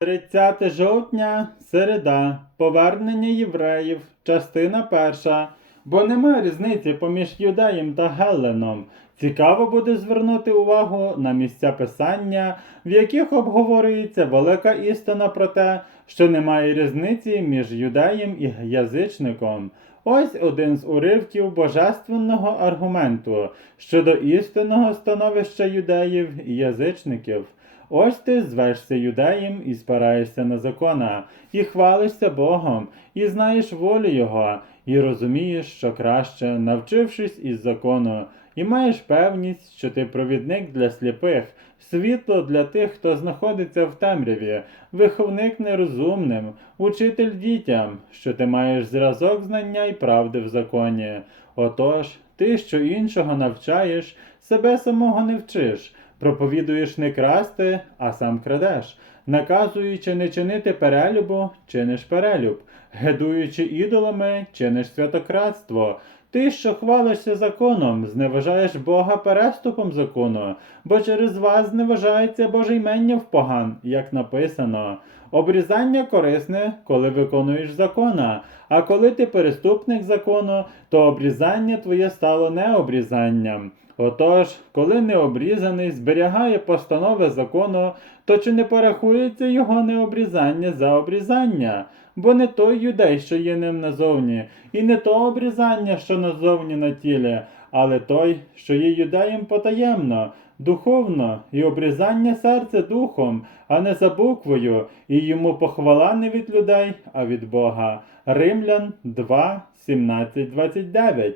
30 жовтня, середа, повернення євреїв, частина перша. Бо немає різниці поміж юдеєм та Гелленом. Цікаво буде звернути увагу на місця писання, в яких обговорюється велика істина про те, що немає різниці між юдеєм і язичником. Ось один з уривків божественного аргументу щодо істинного становища юдеїв і язичників. Ось ти звешся юдеєм і спираєшся на закона, і хвалишся Богом, і знаєш волю Його, і розумієш, що краще, навчившись із закону, і маєш певність, що ти провідник для сліпих, світло для тих, хто знаходиться в темряві, виховник нерозумним, учитель дітям, що ти маєш зразок знання і правди в законі. Отож, ти, що іншого навчаєш, себе самого не вчиш. Проповідуєш не красти, а сам крадеш, наказуючи не чинити перелюбу, чиниш перелюб, гедуючи ідолами, чиниш святократство. Ти, що хвалишся законом, зневажаєш Бога переступом закону, бо через вас зневажається Боже ймення в поган, як написано. Обрізання корисне, коли виконуєш закона, а коли ти переступник закону, то обрізання твоє стало необрізанням. Отож, коли необрізаний зберігає постанови закону, то чи не порахується його необрізання за обрізання? Бо не той юдей, що є ним назовні, і не то обрізання, що назовні на тілі, але той, що є юдеєм потаємно, духовно, і обрізання серця духом, а не за буквою, і йому похвала не від людей, а від Бога. Римлян 2, 17, 29.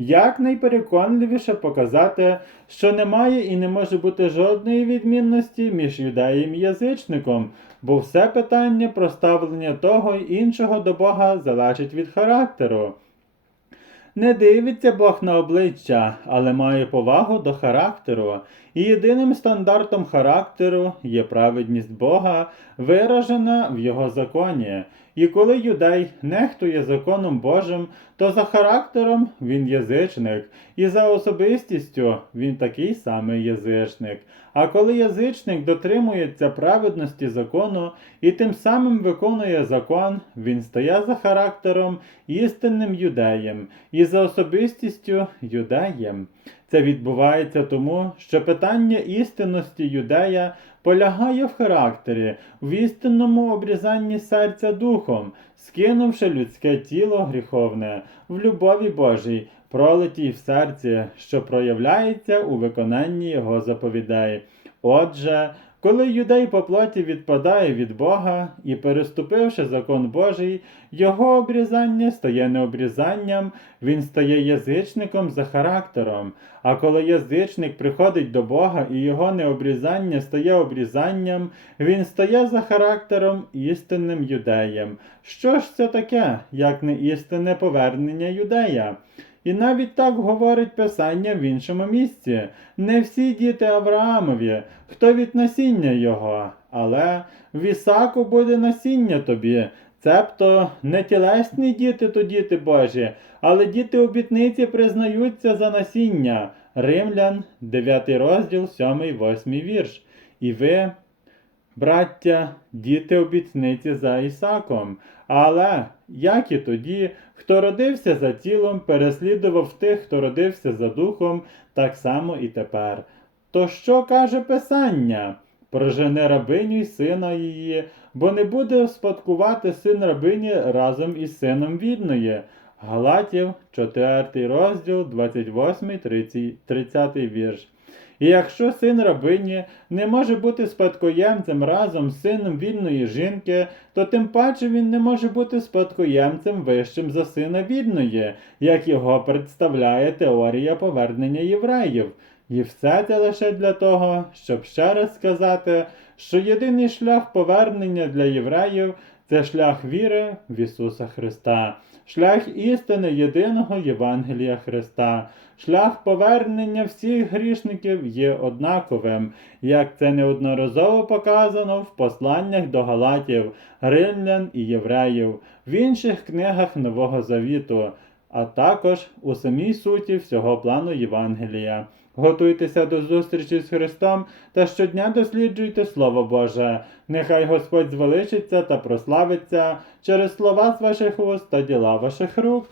Як найпереконливіше показати, що немає і не може бути жодної відмінності між юдеєм і язичником, бо все питання про ставлення того й іншого до Бога залежить від характеру. Не дивиться Бог на обличчя, але має повагу до характеру. І єдиним стандартом характеру є праведність Бога, виражена в Його законі. І коли юдей нехтує законом Божим, то за характером він язичник, і за особистістю він такий самий язичник. А коли язичник дотримується праведності закону і тим самим виконує закон, він стає за характером істинним юдеєм і за особистістю юдеєм. Це відбувається тому, що питання істинності юдея полягає в характері, в істинному обрізанні серця духом, скинувши людське тіло гріховне, в любові Божій, пролитій в серці, що проявляється у виконанні його заповідей. Отже, коли юдей по плоті відпадає від Бога і, переступивши закон Божий, його обрізання стає необрізанням, він стає язичником за характером. А коли язичник приходить до Бога і його необрізання стає обрізанням, він стає за характером істинним юдеєм. Що ж це таке, як не істинне повернення юдея? І навіть так говорить Писання в іншому місці. Не всі діти Авраамові, хто від насіння його, але в Ісаку буде насіння тобі. Цебто не тілесні діти то діти Божі, але діти обітниці признаються за насіння. Римлян, 9 розділ, 7, 8 вірш. І ви, браття, діти обітниці за Ісаком. Але, як і тоді, хто родився за тілом, переслідував тих, хто родився за духом, так само і тепер. То що каже Писання? Прожени рабиню й сина її, бо не буде спадкувати син рабині разом із сином вільної. Галатів, 4 розділ, 28, 30, 30 вірш. І якщо син рабині не може бути спадкоємцем разом з сином вільної жінки, то тим паче він не може бути спадкоємцем вищим за сина вільної, як його представляє теорія повернення євреїв. І все це лише для того, щоб ще раз сказати, що єдиний шлях повернення для євреїв це шлях віри в Ісуса Христа, шлях істини єдиного Євангелія Христа. Шлях повернення всіх грішників є однаковим, як це неодноразово показано в посланнях до Галатів, римлян і євреїв, в інших книгах Нового Завіту, а також у самій суті всього плану Євангелія. Готуйтеся до зустрічі з Христом та щодня досліджуйте Слово Боже. Нехай Господь звеличиться та прославиться через слова з ваших уст та діла ваших рук.